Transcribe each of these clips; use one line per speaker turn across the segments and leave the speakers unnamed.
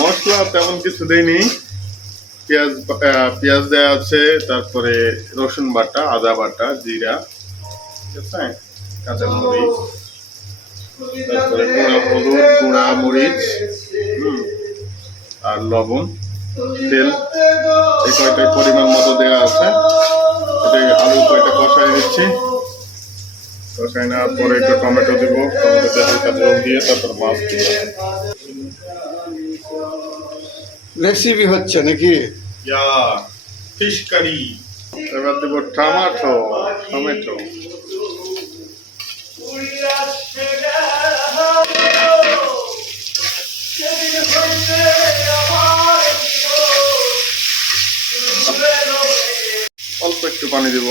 মশলা তেমন কিছু দেয়নি পেঁয়াজ পেঁয়াজ দেওয়া আছে, তারপরে রসুন বাটা, আদা বাটা, জিরা, ঠিক আছে? কাঁচা মরিচ, তারপরে গুঁড়া হলুদ, গুঁড়া মরিচ আর লবণ, তেল। এই কয়টার পরিমাণ মতো দেওয়া আছে। এটা আলু কয়টা কষাই দিচ্ছি কষাই নেওয়ার পরে একটু টমেটো দিব। টমেটোতে হালকা জল দিয়ে তারপর মাছ দিব।
রেসিপি হচ্ছে নাকি?
Fish curry. এবার দেবো টমাটো টমেটো। অল্প একটু পানি দিব।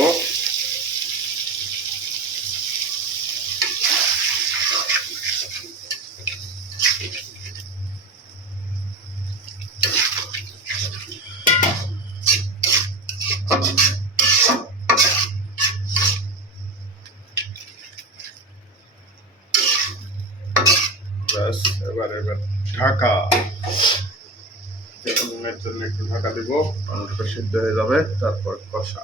ব্যাস এবার এবার ঢাকা। কিছুক্ষণের জন্য একটু ঢাকা দিব টমেটোটা সিদ্ধ হয়ে যাবে, তারপর কষা।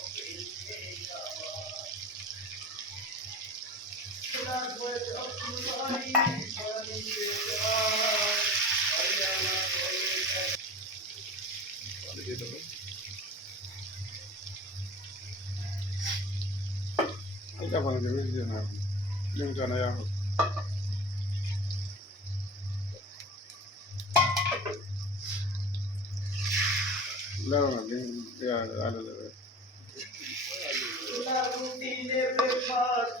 হালকা পানি দেবে দিয়ে না ডিমটা নেওয়া হোক দাও না ডিম দিয়ে আলু দেবে
রুটিনে ব্রেকফাস্ট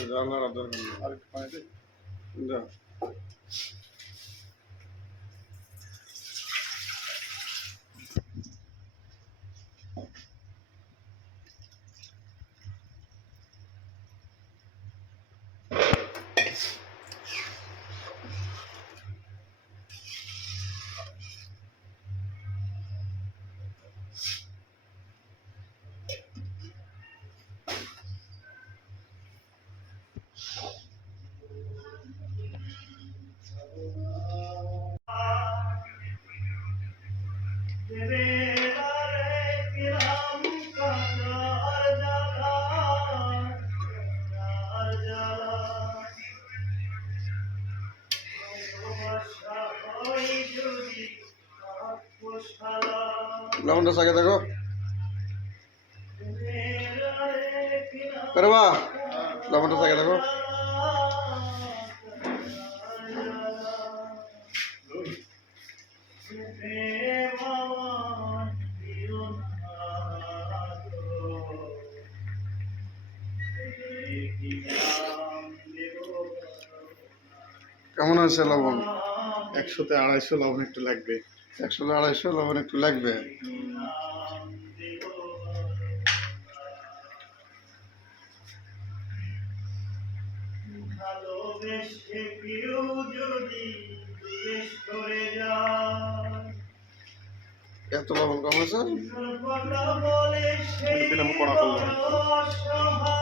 যা
না রান্নার দরকার নেই আর একটু পানি লবণটা সাকে দেখো করবা লবণটা সাকে দেখো কেমন আছে লবণ?
একশোতে আড়াইশো লবণ একটু লাগবে।
একশো আড়াইশো লবণ একটু লাগবে। এত লবণ কম আছে
কড়া করলাম।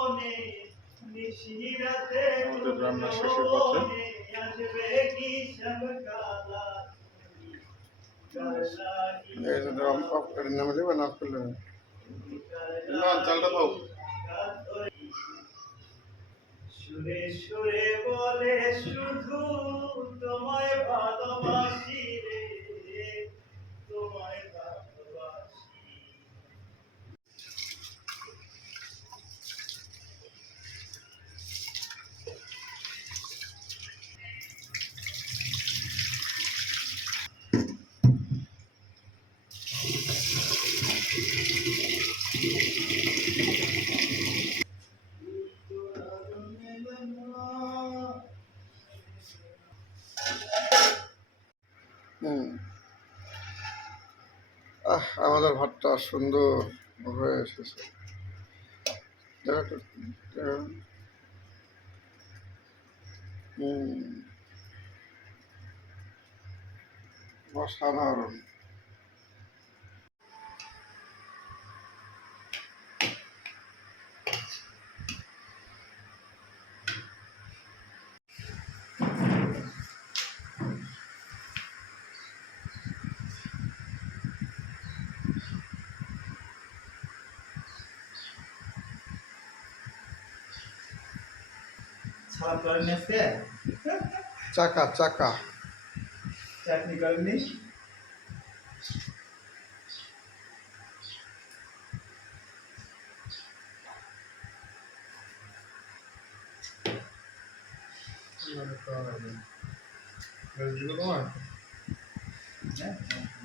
আমাদের রান্না শেষের পথে।
অফ করে নেমে দেবেন অফ করলে
না চালটা দাও
সুরে সুরে বলে শুধু তোমায় ভালোবাসি রে তোমায় ভালোবাসি
হুম আহ আমাদের ভাতটা সুন্দর হয়ে এসেছে થોડા કરીને છે ચાકા ચાકા
ચટણી કરની Agora,
cara, né?
Mas digo, não
é. É?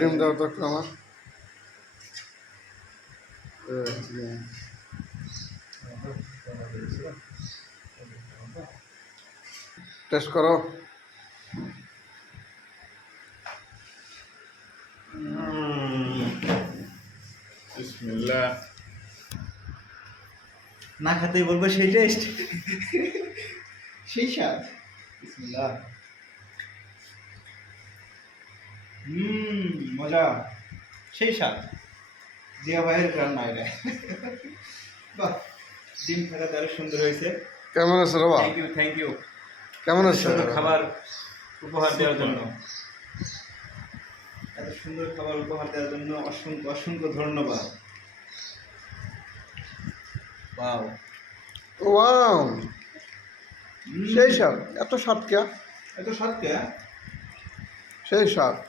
ডিম দাও তো একটু আমার। টেস্ট করো।
না খাতেই বলব সেই টেস্ট সেই স্বাদ। বিসমিল্লাহ। হুম মজা। সেই স্বাদ। জিয়া ভাইয়ের রান্না এটা। বাহ ডিম থাকা আরও সুন্দর হয়েছে।
কেমন আছে বাবা?
থ্যাংক ইউ থ্যাংক ইউ
কেমন আছে?
খাবার উপহার দেওয়ার জন্য। এত সুন্দর খাবার উপহার দেওয়ার জন্য অসংখ্য অসংখ্য ধন্যবাদ। ওয়াও
ওয়াও সেই স্বাদ। এত স্বাদ কে?
এত স্বাদ কে?
সেই স্বাদ।